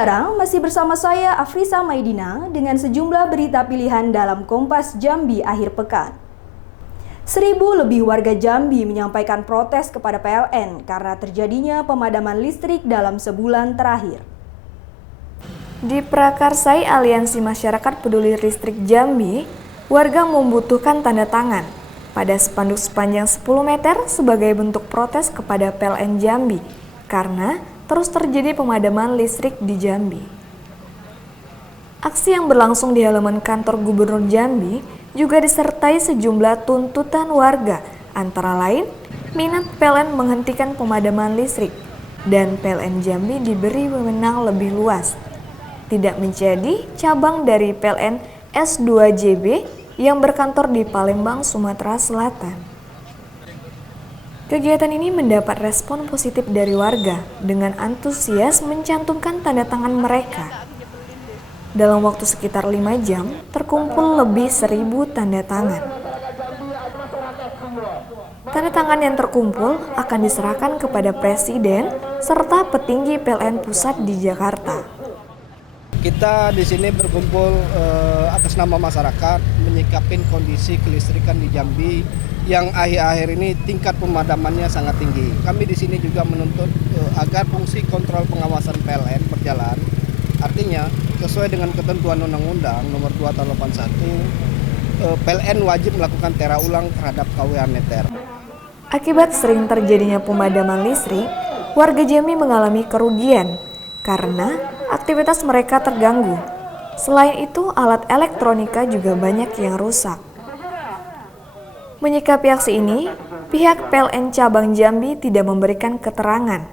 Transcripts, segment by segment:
Saudara, masih bersama saya Afrisa Maidina dengan sejumlah berita pilihan dalam Kompas Jambi akhir pekan. 1.000 lebih warga Jambi menyampaikan protes kepada PLN karena terjadinya pemadaman listrik dalam sebulan terakhir. Diprakarsai Aliansi Masyarakat Peduli Listrik Jambi, warga membutuhkan tanda tangan pada spanduk sepanjang 10 meter sebagai bentuk protes kepada PLN Jambi karena terus terjadi pemadaman listrik di Jambi. Aksi yang berlangsung di halaman kantor Gubernur Jambi juga disertai sejumlah tuntutan warga, antara lain minat PLN menghentikan pemadaman listrik dan PLN Jambi diberi wewenang lebih luas, tidak menjadi cabang dari PLN S2JB yang berkantor di Palembang, Sumatera Selatan. Kegiatan ini mendapat respon positif dari warga dengan antusias mencantumkan tanda tangan mereka. Dalam waktu sekitar 5 jam, terkumpul lebih 1.000 tanda tangan. Tanda tangan yang terkumpul akan diserahkan kepada Presiden serta petinggi PLN Pusat di Jakarta. Kita di sini berkumpul atas nama masyarakat menyikapin kondisi kelistrikan di Jambi yang akhir-akhir ini tingkat pemadamannya sangat tinggi. Kami di sini juga menuntut agar fungsi kontrol pengawasan PLN berjalan. Artinya, sesuai dengan ketentuan Undang-Undang Nomor 2 Tahun 81, PLN wajib melakukan tera ulang terhadap KWA meter. Akibat sering terjadinya pemadaman listrik, warga Jambi mengalami kerugian karena aktivitas mereka terganggu. Selain itu, alat elektronika juga banyak yang rusak. Menyikapi aksi ini, pihak PLN Cabang Jambi tidak memberikan keterangan.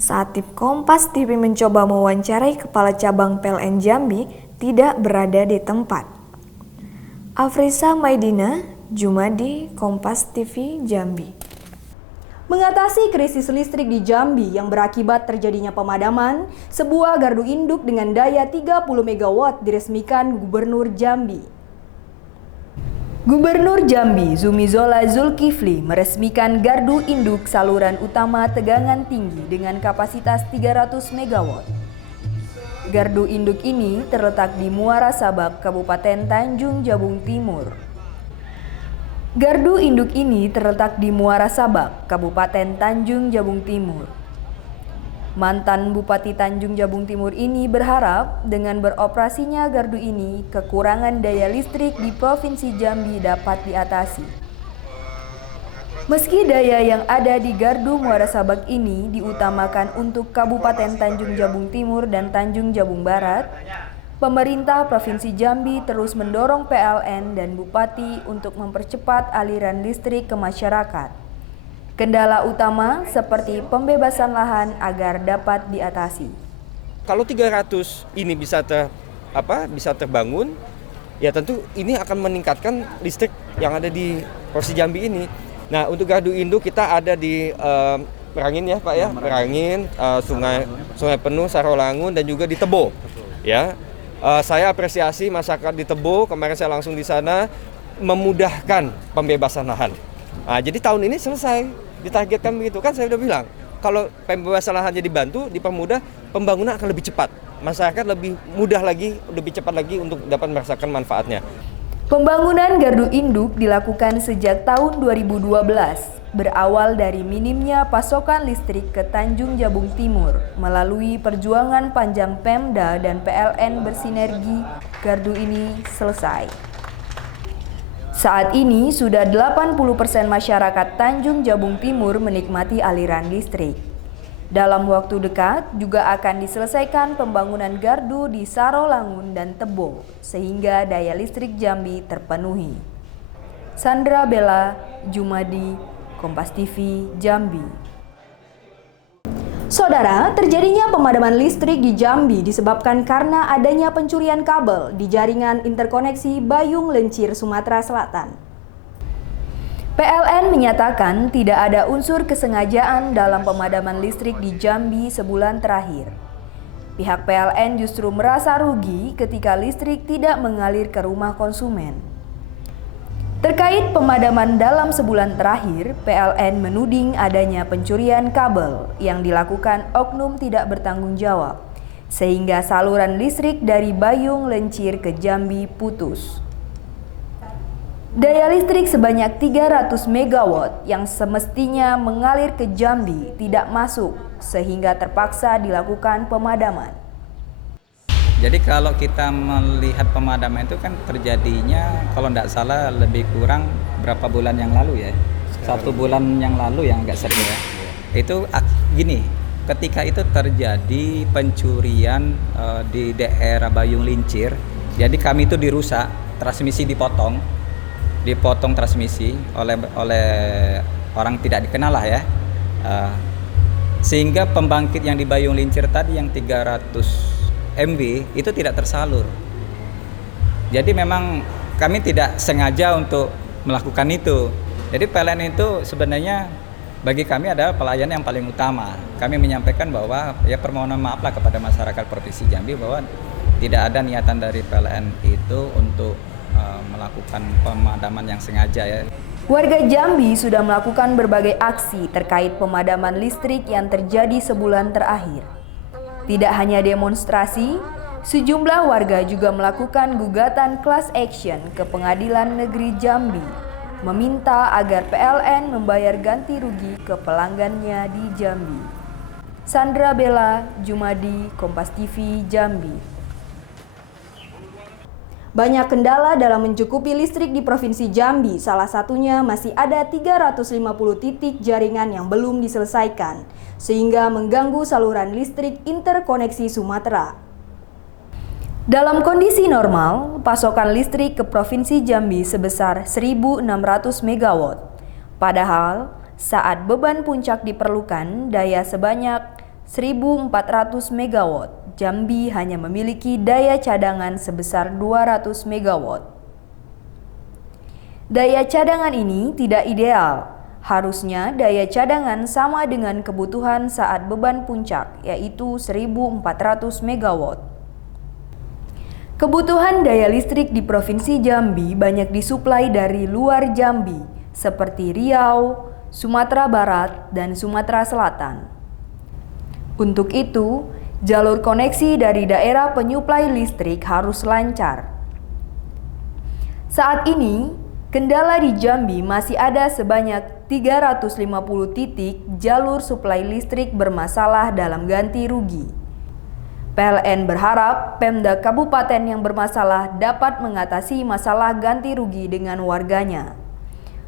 Saat tim Kompas TV mencoba mewawancarai Kepala Cabang PLN Jambi, tidak berada di tempat. Afrisa Maidina, Jumadi, Kompas TV Jambi. Mengatasi krisis listrik di Jambi yang berakibat terjadinya pemadaman, sebuah gardu induk dengan daya 30 MW diresmikan Gubernur Jambi. Gubernur Jambi Zumizola Zulkifli meresmikan gardu induk saluran utama tegangan tinggi dengan kapasitas 300 MW. Gardu induk ini terletak di Muara Sabak, Kabupaten Tanjung Jabung Timur. Gardu induk ini terletak di Muara Sabak, Kabupaten Tanjung Jabung Timur. Mantan Bupati Tanjung Jabung Timur ini berharap dengan beroperasinya gardu ini, kekurangan daya listrik di Provinsi Jambi dapat diatasi. Meski daya yang ada di gardu Muara Sabak ini diutamakan untuk Kabupaten Tanjung Jabung Timur dan Tanjung Jabung Barat, pemerintah Provinsi Jambi terus mendorong PLN dan Bupati untuk mempercepat aliran listrik ke masyarakat. Kendala utama seperti pembebasan lahan agar dapat diatasi. Kalau 300 ini bisa terbangun, ya tentu ini akan meningkatkan listrik yang ada di Provinsi Jambi ini. Nah, untuk gardu induk kita ada di Merangin ya Pak ya, Merangin, Sungai Penuh, Sarolangun dan juga di Tebo. Ya, saya apresiasi masyarakat di Tebo, kemarin saya langsung di sana memudahkan pembebasan lahan. Nah, jadi tahun ini selesai, ditargetkan begitu kan saya udah bilang. Kalau pembebasan lahannya dibantu, dipermudah, pembangunan akan lebih cepat. Masyarakat lebih mudah lagi, lebih cepat lagi untuk dapat merasakan manfaatnya. Pembangunan gardu induk dilakukan sejak tahun 2012, berawal dari minimnya pasokan listrik ke Tanjung Jabung Timur. Melalui perjuangan panjang Pemda dan PLN bersinergi, gardu ini selesai. Saat ini sudah 80% masyarakat Tanjung Jabung Timur menikmati aliran listrik. Dalam waktu dekat juga akan diselesaikan pembangunan gardu di Sarolangun dan Tebo sehingga daya listrik Jambi terpenuhi. Sandra Bella, Jumadi, Kompas TV, Jambi. Saudara, terjadinya pemadaman listrik di Jambi disebabkan karena adanya pencurian kabel di jaringan interkoneksi Bayung Lencir, Sumatera Selatan. PLN menyatakan tidak ada unsur kesengajaan dalam pemadaman listrik di Jambi sebulan terakhir. Pihak PLN justru merasa rugi ketika listrik tidak mengalir ke rumah konsumen. Terkait pemadaman dalam sebulan terakhir, PLN menuding adanya pencurian kabel yang dilakukan oknum tidak bertanggung jawab. sehingga saluran listrik dari Bayung Lencir ke Jambi putus. Daya listrik sebanyak 300 MW yang semestinya mengalir ke Jambi tidak masuk, sehingga terpaksa dilakukan pemadaman. Jadi kalau kita melihat pemadaman itu kan terjadinya kalau tidak salah lebih kurang berapa bulan yang lalu ya. 1 bulan yang lalu yang agak sering ya. Itu gini, ketika itu terjadi pencurian di daerah Bayung Lincir. Jadi kami itu dirusak, transmisi dipotong transmisi oleh orang tidak dikenal lah ya. Sehingga pembangkit yang di Bayung Lincir tadi yang 300 MW itu tidak tersalur. Jadi memang kami tidak sengaja untuk melakukan itu. Jadi PLN itu sebenarnya bagi kami adalah pelayan yang paling utama. Kami menyampaikan bahwa ya permohonan maaflah kepada masyarakat Provinsi Jambi bahwa tidak ada niatan dari PLN itu untuk melakukan pemadaman yang sengaja ya. Warga Jambi sudah melakukan berbagai aksi terkait pemadaman listrik yang terjadi sebulan terakhir. Tidak hanya demonstrasi, sejumlah warga juga melakukan gugatan class action ke Pengadilan Negeri Jambi, meminta agar PLN membayar ganti rugi ke pelanggannya di Jambi. Sandra Bella, Jumadi, Kompas TV, Jambi. Banyak kendala dalam mencukupi listrik di Provinsi Jambi, salah satunya masih ada 350 titik jaringan yang belum diselesaikan, sehingga mengganggu saluran listrik interkoneksi Sumatera. Dalam kondisi normal, pasokan listrik ke Provinsi Jambi sebesar 1.600 MW. Padahal, saat beban puncak diperlukan daya sebanyak 1.400 MW. Jambi hanya memiliki daya cadangan sebesar 200 MW. Daya cadangan ini tidak ideal. Harusnya daya cadangan sama dengan kebutuhan saat beban puncak, yaitu 1.400 MW. Kebutuhan daya listrik di Provinsi Jambi banyak disuplai dari luar Jambi, seperti Riau, Sumatera Barat, dan Sumatera Selatan. Untuk itu, jalur koneksi dari daerah penyuplai listrik harus lancar. Saat ini, kendala di Jambi masih ada sebanyak 350 titik jalur suplai listrik bermasalah dalam ganti rugi. PLN berharap Pemda Kabupaten yang bermasalah dapat mengatasi masalah ganti rugi dengan warganya.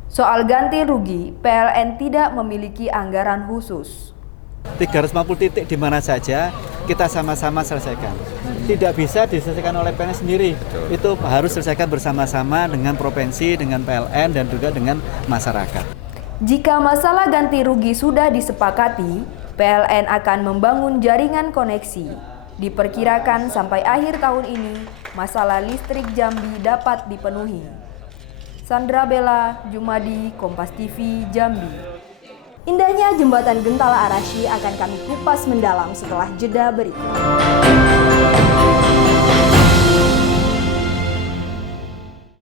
Soal ganti rugi, PLN tidak memiliki anggaran khusus. 350 titik di mana saja kita sama-sama selesaikan. Tidak bisa diselesaikan oleh PLN sendiri. Itu harus selesaikan bersama-sama dengan provinsi, dengan PLN, dan juga dengan masyarakat. Jika masalah ganti rugi sudah disepakati, PLN akan membangun jaringan koneksi. Diperkirakan sampai akhir tahun ini, masalah listrik Jambi dapat dipenuhi. Sandra Bella, Jumadi, Kompas TV, Jambi. Indahnya jembatan Gentala Arashi akan kami kupas mendalam setelah jeda berikut.